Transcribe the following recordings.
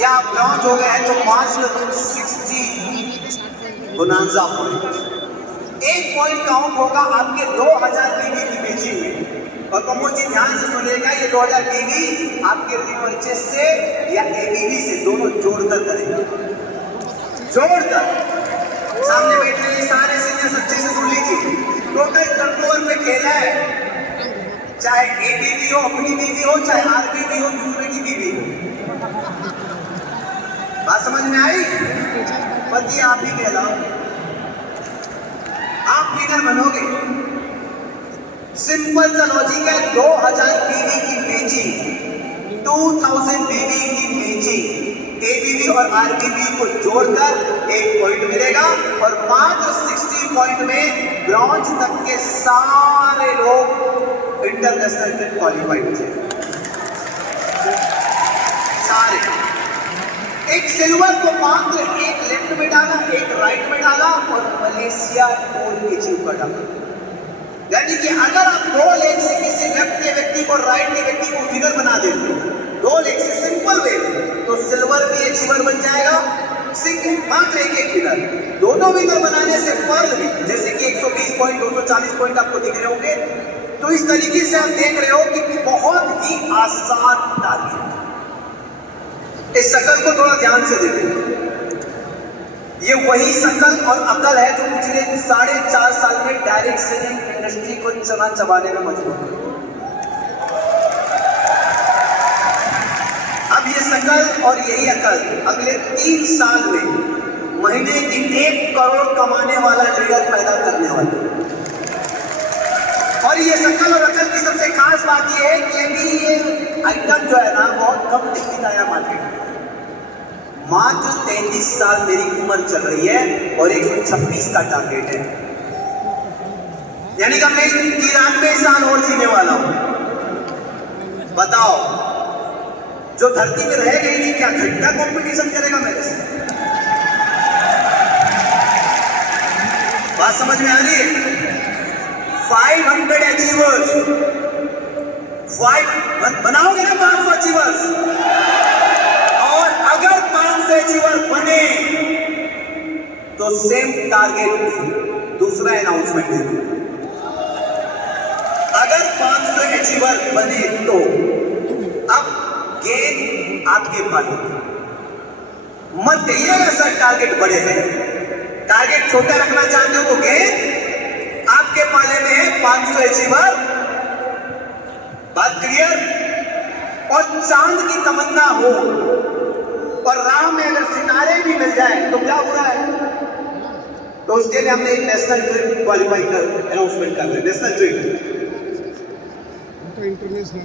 या आप ब्रॉन्ज हो गए हैं तो 560 बोनांजा पॉइंट, एक पॉइंट काउंट होगा आपके 2000 पीवी की बेचिंग में। और प्रमोद जी ध्यान से सुनिएगा, ये 2000 पीवी आपके रिपर्चेस से या एबीबी से दोनों जोड़कर करेंगे, जोड़कर। सामने बैठे हुए सारे सीनियर अच्छे से सुन लीजिए, टोटल टर्नओवर पे खेला है, चाहे एबीबी हो, अपनी बीवी हो, चाहे आरबीबी हो, दूसरे की बीवी हो। बात समझ में आई? पति आप ही कहलाओ, आप विनर बनोगे। सिंपल सा लॉजिक है, 2000 पीवी की बेचिंग, 2000 पीवी की बेचिंग, एबीबी और आरबीबी को जोड़कर एक पॉइंट मिलेगा और 560 पॉइंट में ब्रॉन्ज तक के सारे लोग इंटरनेशनल में क्वालिफाइड थे, सारे। एक सिल्वर को मात्र एक लेफ्ट में डाला, एक राइट में डाला और मलेशिया गोल्ड अचीव कर डाला। यानी कि अगर आप 2 लेग से किसी लेफ्ट के व्यक्ति को, राइट के व्यक्ति को विनर बना देते हो, 2 लेग से सिंपल वे, तो सिल्वर भी अचीवर बन जाएगा, सिंगल मात्र एक विनर। दोनों विनर बनाने से पर्ल भी, जैसे कि 120 पॉइंट, 240 पॉइंट आपको दिख रहे होंगे, तो इस तरीके से आप देख रहे हो कि बहुत ही आसान टारगेट। इस शकल को थोड़ा ध्यान से देखो, ये वही शकल और अकल है जो पिछले 4.5 साल में डायरेक्ट सेलिंग इंडस्ट्री को चना चबाने में मजबूर है। अब ये शकल और यही अकल अगले 3 साल में महीने की 1 करोड़ कमाने वाला ट्रेडर पैदा करने वाला। और ये शकल और अकल की सबसे खास बात ये है कि ये आइटम जो है ना बहुत कम दिखता है मार्केट में। मात्र 33 साल मेरी उम्र चल रही है और 126 का टारगेट है, यानी कि मैं 93 साल और जीने वाला हूं। बताओ, जो धरती में रह गई थी, क्या घंटा कंपटीशन करेगा मेरे से? बात समझ में आ रही है? 500 अचीवर्स, 5 बनाओगे ना 500 अचीवर्स, और अगर 500 अचीवर बने तो सेम टारगेट दूसरा अनाउंसमेंट दे दो। अगर 500 अचीवर बने तो अब गेम आपके पास, मत कहिएगा सर टारगेट बड़े हैं। टारगेट छोटा रखना चाहते हो तो गेम आपके पाले में है, 500 अचीवर। बात क्लियर? और चांद की तमन्ना हो और राह में अगर सितारे भी मिल जाए तो क्या बुरा है? तो उसके लिए हमने एक नेशनल ट्रिप क्वालिफाई कर अनाउंसमेंट कर रहे हैं, नेशनल ट्रिप। इंटरनेशनल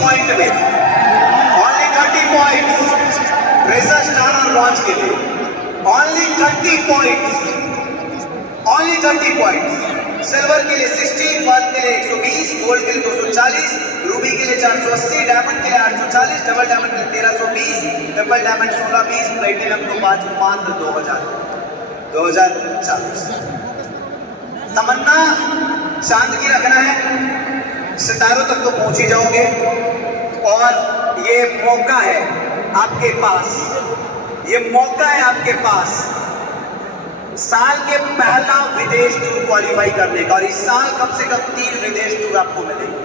पॉइंट में only 30 points razor star launch के लिए ओनली 30 पॉइंट्स सिल्वर के लिए 60, पर्ल के लिए 120, गोल्ड के लिए 240, रूबी के लिए 480, डायमंड के लिए 840, डबल डायमंड के लिए 1320, ट्रिपल डायमंड 1620, प्लेटिनम तो मात्र 2040। तमन्ना चांद की रखना है, सितारों तक तो पहुंच ही जाओगे। और ये मौका है आपके पास, ये मौका है आपके पास साल के पहला विदेश टूर क्वालिफाई करने का। और इस साल कम से कम 3 विदेश टूर आपको मिलेंगे।